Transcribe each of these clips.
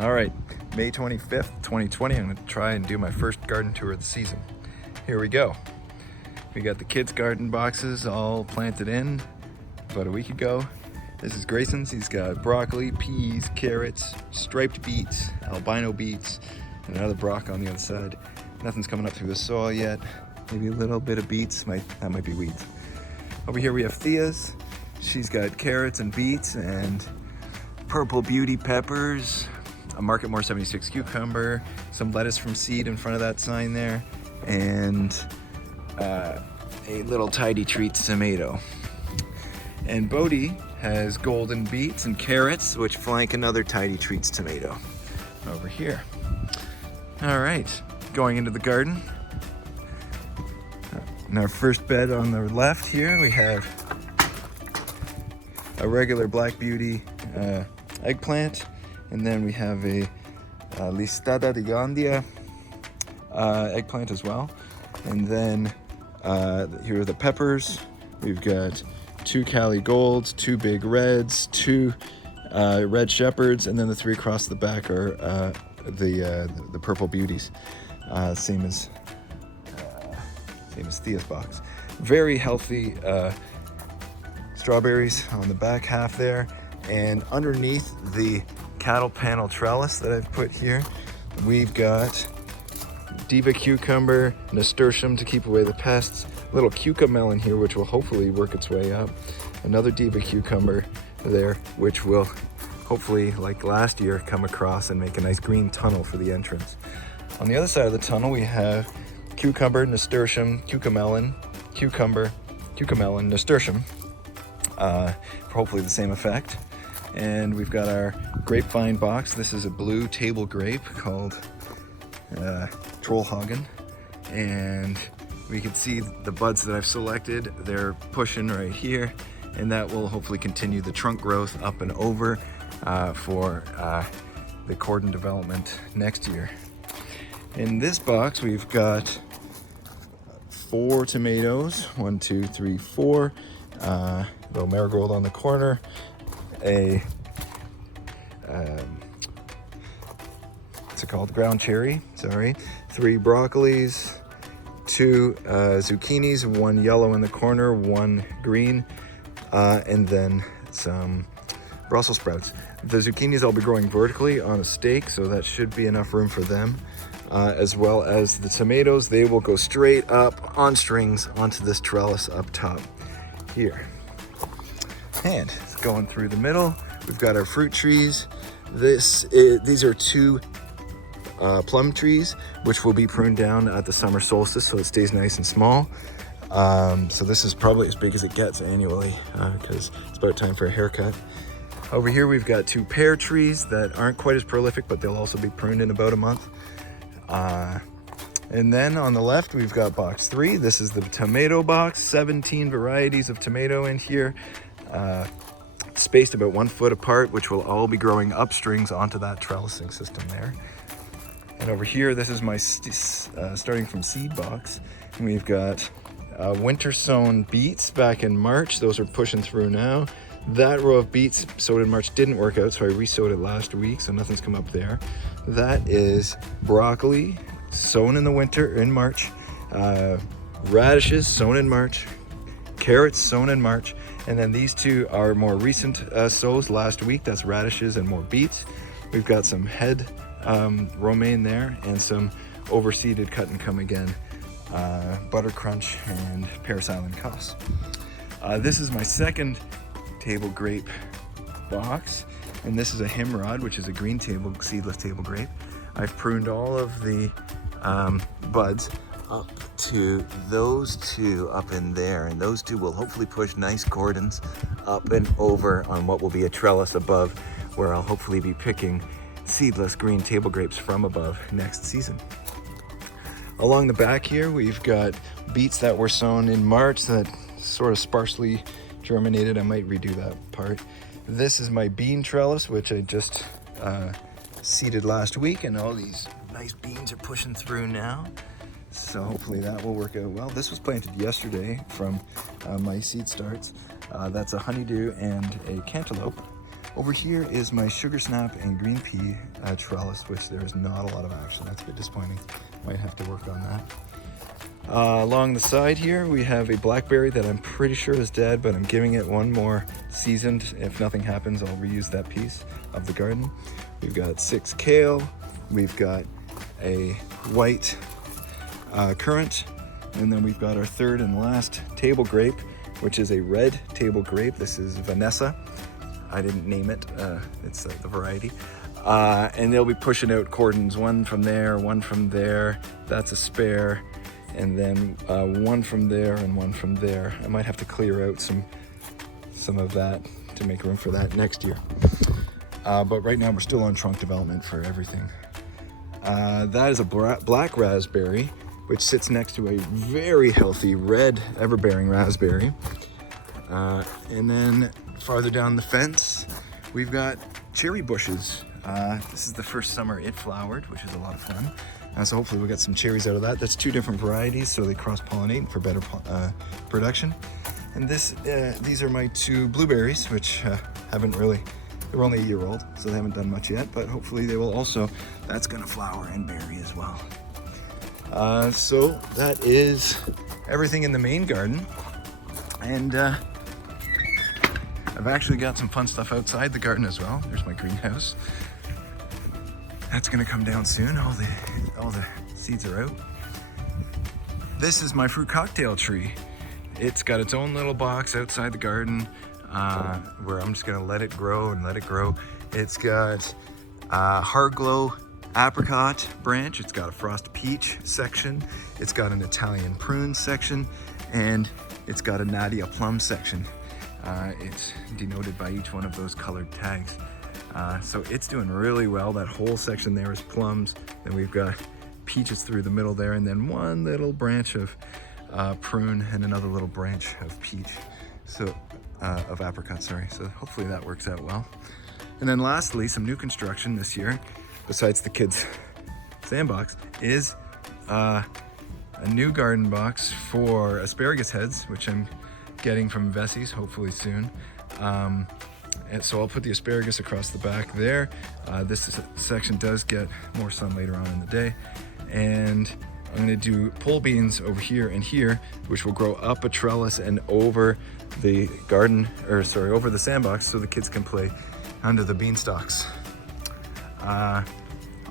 All right, May 25th, 2020, I'm gonna try and do my first garden tour of the season. Here we go. We got the kids' garden boxes all planted in about a week ago. This is Grayson's. He's got broccoli, peas, carrots, striped beets, albino beets, and another broccoli on the other side. Nothing's coming up through the soil yet. Maybe a little bit of beets, that might be weeds. Over here we have Thea's. She's got carrots and beets and purple beauty peppers, a Market More 76 cucumber, some lettuce from seed in front of that sign there, and a little Tidy Treats tomato. And Bodhi has golden beets and carrots, which flank another Tidy Treats tomato over here. All right, going into the garden. In our first bed on the left here, we have a regular Black Beauty eggplant, and then we have a Listada de Gandia eggplant as well. And then here are the peppers. We've got 2 Cali Golds, 2 Big Reds, 2 Red Shepherds, and then the 3 across the back are the Purple Beauties, same as Thea's box. Very healthy strawberries on the back half there, and underneath the cattle panel trellis that I've put here, we've got Diva cucumber, nasturtium to keep away the pests, little cucamelon here which will hopefully work its way up, another Diva cucumber there which will hopefully, like last year, come across and make a nice green tunnel for the entrance. On the other side of the tunnel we have cucumber, nasturtium, cucamelon, cucumber, cucamelon, nasturtium, for hopefully the same effect. And we've got our grapevine box. This is a blue table grape called Trollhagen, and we can see the buds that I've selected. They're pushing right here, and that will hopefully continue the trunk growth up and over for the cordon development next year. In this box we've got 4 tomatoes, 1, 2, 3, 4, little marigold on the corner, a what's it called, ground cherry, sorry, 3 broccolis, 2 zucchinis, 1 yellow in the corner, 1 green, and then some Brussels sprouts. The zucchinis I'll be growing vertically on a stake, so that should be enough room for them, as well as the tomatoes. They will go straight up on strings onto this trellis up top here. And going through the middle, we've got our fruit trees. These are 2 plum trees, which will be pruned down at the summer solstice so it stays nice and small. So this is probably as big as it gets annually, because it's about time for a haircut. Over here we've got 2 pear trees that aren't quite as prolific, but they'll also be pruned in about a month. And then on the left we've got box 3. This is the tomato box, 17 varieties of tomato in here, spaced about 1 foot apart, which will all be growing up strings onto that trellising system there. And over here, this is my starting from seed box, and we've got winter sown beets back in March. Those are pushing through now. That row of beets sowed in March didn't work out, so I re-sowed it last week, so nothing's come up there. That is broccoli sown in the winter in March, radishes sown in March, carrots sown in March, and then these 2 are more recent sows last week. That's radishes and more beets. We've got some head romaine there and some overseeded cut and come again butter crunch and Paris Island Cos. This is my second table grape box, and this is a Himrod, which is a green seedless table grape. I've pruned all of the buds up to those 2 up in there, and those 2 will hopefully push nice cordons up and over on what will be a trellis above, where I'll hopefully be picking seedless green table grapes from above next season. Along the back here we've got beets that were sown in March that sort of sparsely germinated. I might redo that part. This is my bean trellis, which I just seeded last week, and all these nice beans are pushing through now. So hopefully that will work out well. This was planted yesterday from my seed starts. That's a honeydew and a cantaloupe. Over here is my sugar snap and green pea trellis, which there is not a lot of action. That's a bit disappointing. Might have to work on that. Along the side here, we have a blackberry that I'm pretty sure is dead, but I'm giving it one more season. If nothing happens, I'll reuse that piece of the garden. We've got 6 kale. We've got a white currant. And then we've got our third and last table grape, which is a red table grape. This is Vanessa. I didn't name it, it's the variety. And they'll be pushing out cordons, one from there, one from there. That's a spare. And then one from there and one from there. I might have to clear out some of that to make room for that next year. But right now we're still on trunk development for everything. That is a black raspberry, which sits next to a very healthy red ever-bearing raspberry. And then farther down the fence, we've got cherry bushes. This is the first summer it flowered, which is a lot of fun. So hopefully we'll get some cherries out of that. That's 2 different varieties, so they cross-pollinate for better production. And these are my 2 blueberries, which haven't really, they're only a year old, so they haven't done much yet, but hopefully they will also, that's gonna flower and berry as well. So that is everything in the main garden. And I've actually got some fun stuff outside the garden as well. There's my greenhouse. That's gonna come down soon. All the seeds are out. This is my fruit cocktail tree. It's got its own little box outside the garden where I'm just gonna let it grow and let it grow. It's got hard glow apricot branch. It's got a frost peach section. It's got an Italian prune section, and it's got a Nadia plum section. It's denoted by each one of those colored tags. So it's doing really well. That whole section there is plums. Then we've got peaches through the middle there, and then one little branch of prune and another little branch of peach. So of apricot, sorry. So hopefully that works out well. And then lastly, some new construction this year, besides the kids' sandbox, is a new garden box for asparagus heads, which I'm getting from Vessie's hopefully soon. And so I'll put the asparagus across the back there. This section does get more sun later on in the day. And I'm gonna do pole beans over here and here, which will grow up a trellis and over the garden, or sorry, over the sandbox, so the kids can play under the beanstalks.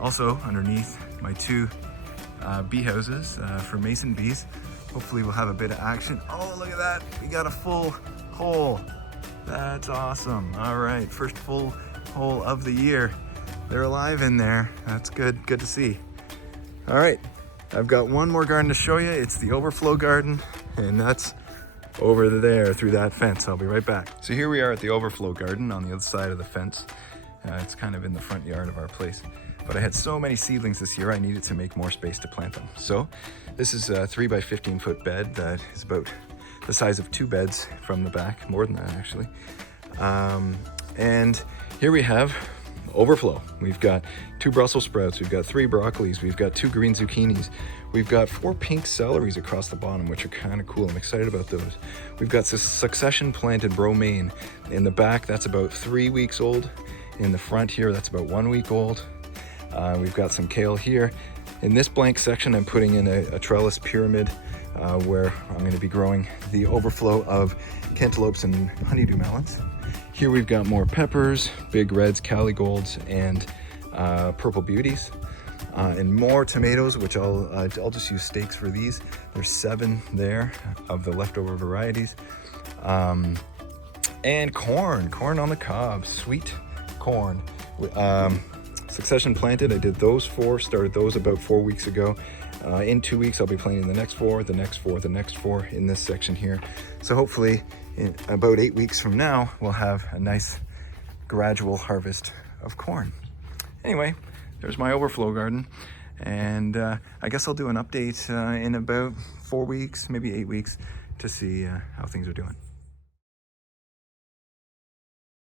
Also underneath my 2 bee houses for mason bees. Hopefully we'll have a bit of action. Oh, look at that, we got a full hole. That's awesome. All right, first full hole of the year. They're alive in there. That's good to see. All right, I've got one more garden to show you. It's the overflow garden, and that's over there through that fence. I'll be right back. So here we are at the overflow garden on the other side of the fence. It's kind of in the front yard of our place. But I had so many seedlings this year, I needed to make more space to plant them. So this is a 3 by 15 foot bed that is about the size of 2 beds from the back, more than that actually. And here we have overflow. We've got 2 Brussels sprouts, we've got 3 broccolis, we've got 2 green zucchinis, we've got 4 pink celeries across the bottom, which are kind of cool. I'm excited about those. We've got this succession planted romaine. In the back, that's about 3 weeks old. In the front here, that's about 1 week old. We've got some kale here. In this blank section, I'm putting in a trellis pyramid where I'm going to be growing the overflow of cantaloupes and honeydew melons. Here we've got more peppers, big reds, Cali golds, and purple beauties, and more tomatoes, which I'll just use stakes for these. There's 7 there of the leftover varieties, and corn on the cob, sweet corn. Succession planted. I did those 4, started those about 4 weeks ago. In 2 weeks, I'll be planting the next 4, the next 4, the next 4 in this section here. So hopefully in about 8 weeks from now, we'll have a nice gradual harvest of corn. Anyway, there's my overflow garden. And I guess I'll do an update in about 4 weeks, maybe 8 weeks, to see how things are doing.